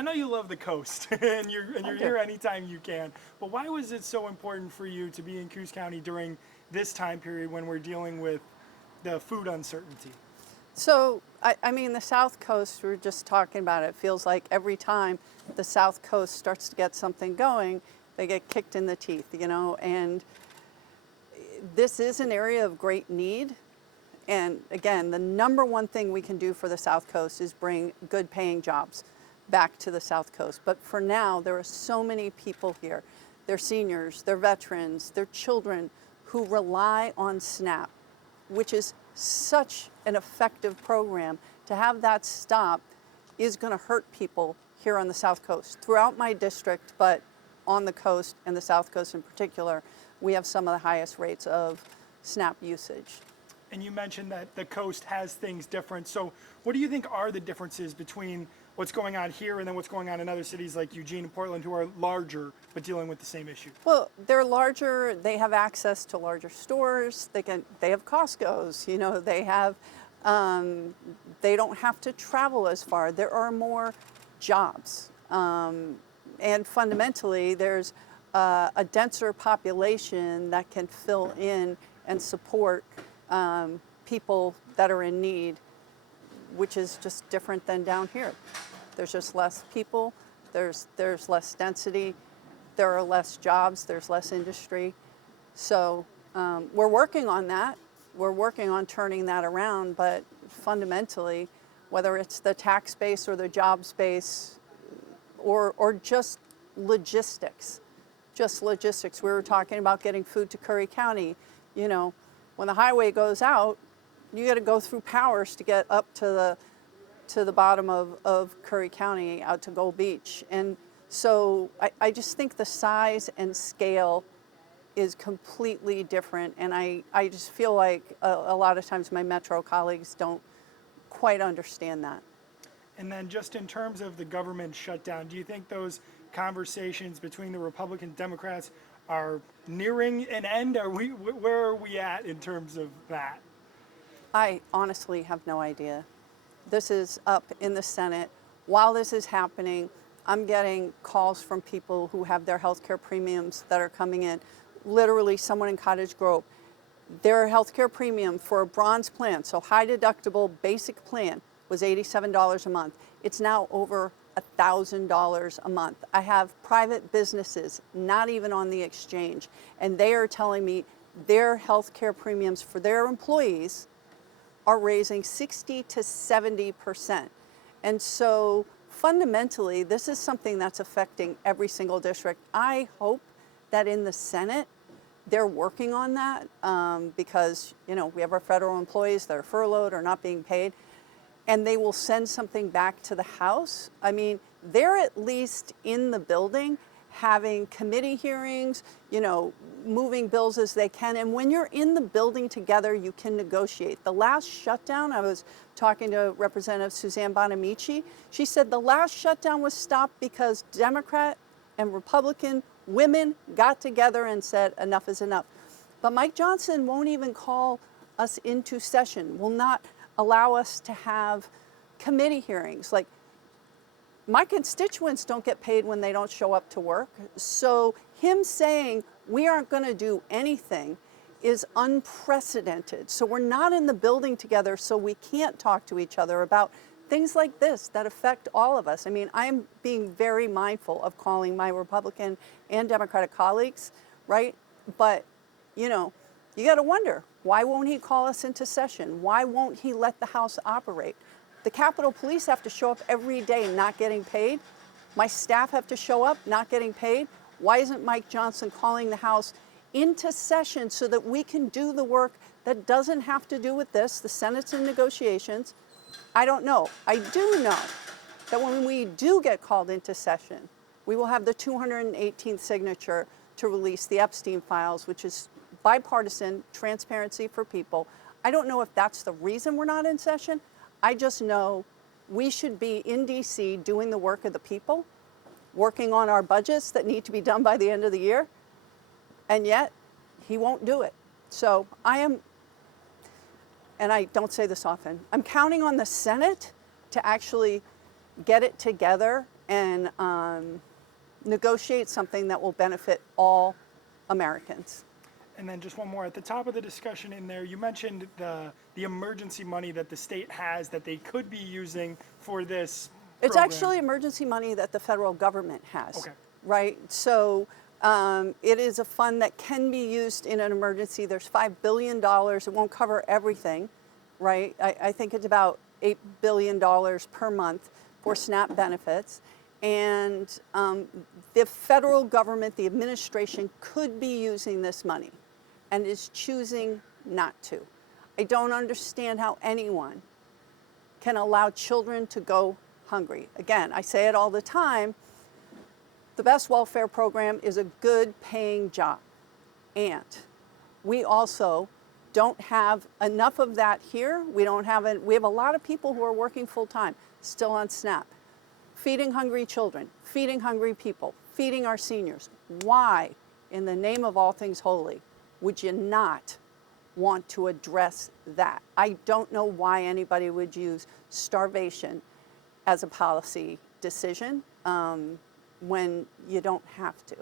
I know you love the coast, and you're here anytime you can. But why was it so important for you to be in Coos County during this time period when we're dealing with the food uncertainty? So, I mean, the South Coast, we were just talking about it, feels like every time the South Coast starts to get something going, they get kicked in the teeth, and this is an area of great need. And again, the number one thing we can do for the South Coast is bring good paying jobs back to the South Coast. But for now, there are so many people here. They're seniors, they're veterans, they're children who rely on SNAP, which is such an effective program. To have that stop is going to hurt people here on the South Coast. Throughout my district, but on the coast and the South Coast in particular, we have some of the highest rates of SNAP usage. And you mentioned that the coast has things different. So what do you think are the differences between what's going on here and then what's going on in other cities like Eugene and Portland, who are larger but dealing with the same issue? Well, they're larger. They have access to larger stores. They have Costco's. They have. They don't have to travel as far. There are more jobs, and fundamentally, there's a denser population that can fill in and support people that are in need, which is just different than down here. There's just less people, there's less density, there are less jobs, there's less industry. So we're working on that. We're working on turning that around, but fundamentally, whether it's the tax base or the jobs base or just logistics, We were talking about getting food to Curry County. When the highway goes out, you got to go through Powers to get up to the bottom of Curry County, out to Gold Beach. And so I just think the size and scale is completely different. And I just feel like a lot of times my metro colleagues don't quite understand that. And then just in terms of the government shutdown, do you think those conversations between the Republican Democrats are nearing an end? Where are we at in terms of that? I honestly have no idea. This is up in the Senate. While this is happening, I'm getting calls from people who have their health care premiums that are coming in. Literally, someone in Cottage Grove, their health care premium for a bronze plan, so high deductible basic plan, was $87 a month. It's now over $1,000 a month. I have private businesses, not even on the exchange, and they are telling me their health care premiums for their employees are raising 60 to 70%. And so fundamentally, this is something that's affecting every single district. I hope that in the Senate, they're working on that because, we have our federal employees that are furloughed or not being paid, and they will send something back to the House. I mean, they're at least in the building having committee hearings, moving bills as they can. And when you're in the building together, you can negotiate. The last shutdown, I was talking to Representative Suzanne Bonamici. She said the last shutdown was stopped because Democrat and Republican women got together and said enough is enough. But Mike Johnson won't even call us into session, will not allow us to have committee hearings. Like, my constituents don't get paid when they don't show up to work. So him saying we aren't going to do anything is unprecedented. So we're not in the building together, so we can't talk to each other about things like this that affect all of us. I mean, I'm being very mindful of calling my Republican and Democratic colleagues, right? But, you got to wonder, why won't he call us into session? Why won't he let the House operate? The Capitol Police have to show up every day not getting paid. My staff have to show up not getting paid. Why isn't Mike Johnson calling the House into session so that we can do the work that doesn't have to do with this? The Senate's in negotiations. I don't know. I do know that when we do get called into session, we will have the 218th signature to release the Epstein files, which is bipartisan transparency for people. I don't know if that's the reason we're not in session. I just know we should be in DC doing the work of the people, working on our budgets that need to be done by the end of the year, and yet he won't do it. So I am, and I don't say this often, I'm counting on the Senate to actually get it together and negotiate something that will benefit all Americans. And then just one more. At the top of the discussion in there, you mentioned the emergency money that the state has that they could be using for this It's program. actually emergency money that the federal government has, Okay. right? So it is a fund that can be used in an emergency. There's $5 billion. It won't cover everything, right? I think it's about $8 billion per month for SNAP benefits. And the federal government, the administration, could be using this money and is choosing not to. I don't understand how anyone can allow children to go hungry. Again, I say it all the time, the best welfare program is a good paying job. And we also don't have enough of that here. We have a lot of people who are working full time, still on SNAP, feeding hungry children, feeding hungry people, feeding our seniors. Why, in the name of all things holy, would you not want to address that? I don't know why anybody would use starvation as a policy decision when you don't have to.